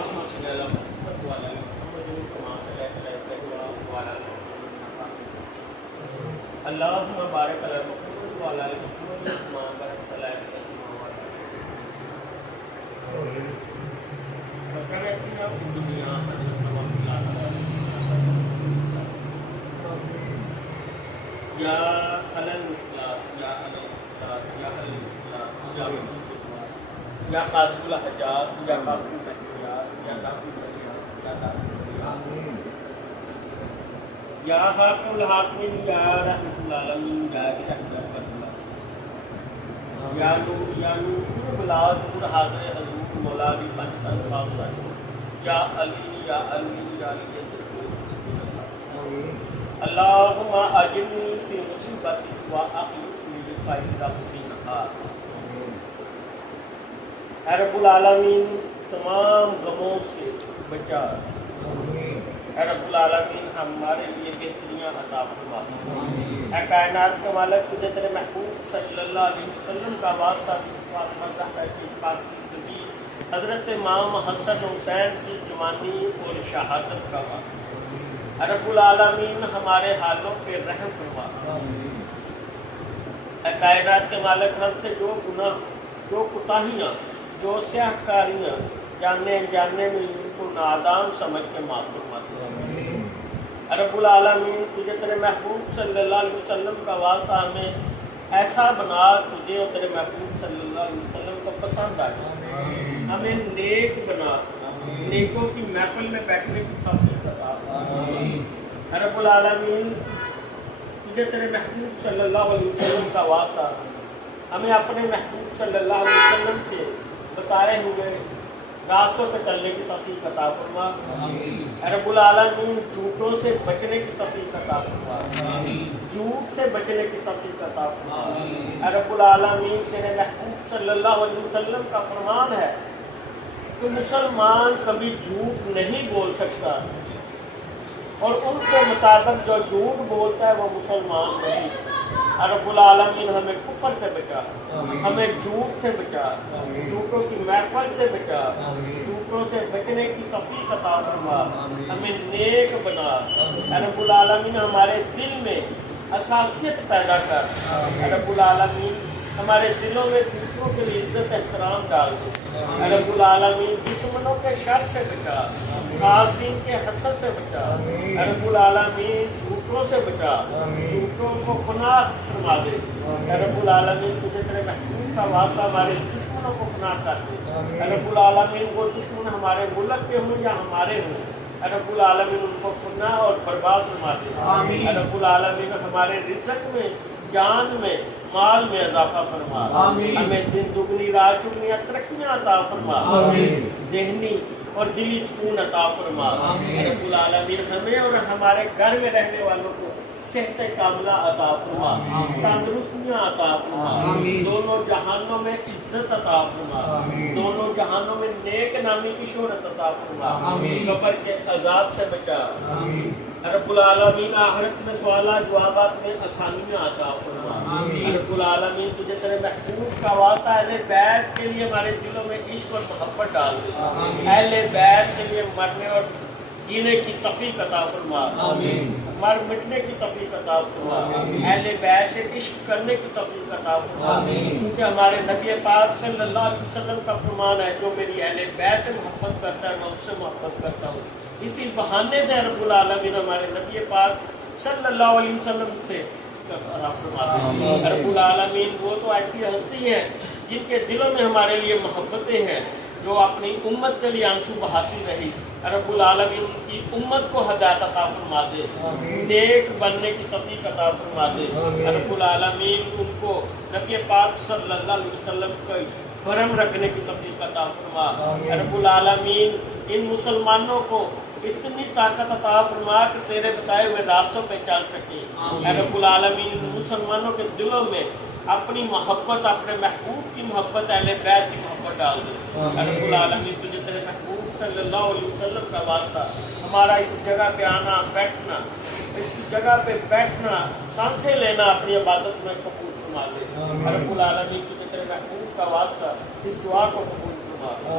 اللهم صل على محمد وعلى ال محمد كما صليت على ابراهيم وعلى ال ابراهيم اللهم بارك على محمد وعلى ال محمد كما باركت على ابراهيم وعلى ال ابراهيم ربنا اتنا في الدنيا حسنة وفي الآخرة حسنة يا على الإخلاص يا على الإخلاص يا على الإخلاص يا یا قاضی الحجات یا قاضی الحجات یا قاضی الحجات یا قاضی الحجات یا حاکم الحاکمین یا رحمت العالمین یا رحمت العالمین یا نور بلاد نور حاضر حضور مولا علی پنجتن خاصہ یا علی یا علی یا علی اللہم اجرنی فی مصیبتی و اخلفنی بخیر رحمتی نہار اے رب العالمین تمام غموں سے بچا، اے رب العالمین ہمارے لیے بہتریاں عطا فرما، اے کائنات کے مالک تجھے تیرے محبوب صلی اللہ علیہ وسلم کا واسطہ فاطمہ زہرا کی پاک زندگی حضرت امام حسن حسین کی جوانی اور شہادت کا واسطہ، اے رب العالمین ہمارے حالوں پہ رحم فرما، اے کائنات کے مالک ہم سے جو گناہ جو کوتاہیاں جو سیاہ کاریاں جاننے جاننے میں ان کو نادان سمجھ کے معاف فرما دے، رب العالمین تجھے تیرے محبوب صلی اللہ علیہ وسلم کا واسطہ ہمیں ایسا بنا تجھے اور تیرے محبوب صلی اللہ علیہ وسلم کو پسند آئے، ہمیں نیک بنا، نیکوں کی محفل میں بیٹھنے کی توفیق عطا فرما، رب العالمین تجھے تیرے محبوب صلی اللہ علیہ وسلم کا واسطہ ہمیں اپنے محبوب صلی اللہ علیہ وسلم کے بتائے ہوئے راستوں پہ چلنے کی توفیق عطا فرما، رب العالمین جھوٹوں سے بچنے کی توفیق عطا فرما، جھوٹ سے بچنے کی توفیق عطا فرما، رب العالمین تیرے محبوب صلی اللہ علیہ وسلم کا فرمان ہے کہ مسلمان کبھی جھوٹ نہیں بول سکتا اور ان کے مطابق جو جھوٹ بولتا ہے وہ مسلمان نہیں۔ رب العالمین ہمیں کفر سے بچا، ہمیں جھوٹ سے بچا، جھوٹوں کی محفل سے بچا، جھوٹوں سے بچنے کی توفیق عطا فرما، ہمیں نیک بنا، رب العالمین ہمارے دل میں حساسیت پیدا کر، رب العالمین ہمارے دلوں میں دوسروں کے لیے عزت احترام ڈال دے، رب العالمین دشمنوں کے شر سے بچا، قاتلین کے حسد سے بچا، رب العالمین جھوٹوں سے بچا، جھوٹوں کو فنا فرما دے، رب العالمین تجھے تیرے محبوب کا واسطہ ہمارے دشمنوں کو فنا کر دے، رب العالمین وہ دشمن ہمارے ملک کے ہوں یا ہمارے ہوں، رب العالمین ان کو فنا اور برباد فرما دے، رب العالمین ہمارے رزق میں جان میں مال میں اضافہ فرما، ہمیں دن دگنی رات چگنی ترقیاں عطا فرما، ذہنی اور دلی سکون عطا فرما، رب العالمین ہمیں اور ہمارے گھر میں رہنے والوں کو صحت کاملہ عطا فرما، تندرستیاں عطا فرما، دونوں جہانوں میں عزت عطا فرما، دونوں جہانوں میں نیک نامی کی شہرت عطا فرما، قبر کے عذاب سے بچا، رب العالمین آخرت میں سوالات جوابات میں آسانیاں عطا فرما، رب العالمین تجھے تیرے محبوب کا واسطہ اہل بیت کے لیے ہمارے دلوں میں عشق اور محبت ڈال دے، اہل بیت کے لیے مرنے اور جینے کی توفیق عطا فرما، مر مٹنے کی توفیق عطا فرما، اہل بیت سے عشق کرنے کی توفیق عطا فرما، کیونکہ ہمارے نبی پاک صلی اللہ علیہ وسلم کا فرمان ہے جو میری اہل بیت سے محبت کرتا ہے میں اس سے محبت کرتا ہوں، اسی بہانے سے رب العالمین ہمارے نبی پاک صلی اللہ علیہ وسلم سے فرماتے ہیں، رب العالمین وہ تو ایسی ہستی ہیں جن کے دلوں میں ہمارے لیے محبتیں ہیں، جو اپنی امت کے لیے آنسو بہاتی رہی، رب العالمین ان کی امت کو ہدایت عطا فرما دے، نیک بننے کی توفیق عطا فرما دے، رب العالمین ان کو نبی پاک صلی اللہ علیہ وسلم کو فرم رکھنے کی توفیق عطا فرما، رب العالمین ان مسلمانوں کو اتنی طاقت عطا فرما کہ تیرے بتائے ہوئے راستوں پہ چل سکے، رب العالمین مسلمانوں کے دلوں میں اپنی محبت اپنے محبوب کی محبت اہل بیت کی محبت ڈال دے، رب العالمین تجھے تیرے محبوب صلی اللہ علیہ وسلم کا واسطہ ہمارا اس جگہ پہ آنا بیٹھنا، اس جگہ پہ بیٹھنا سانسیں لینا اپنی عبادت میں قبول فرما دے، رب العالمین تجھے تیرے محبوب کا واسطہ اس دعا کو قبول فرما،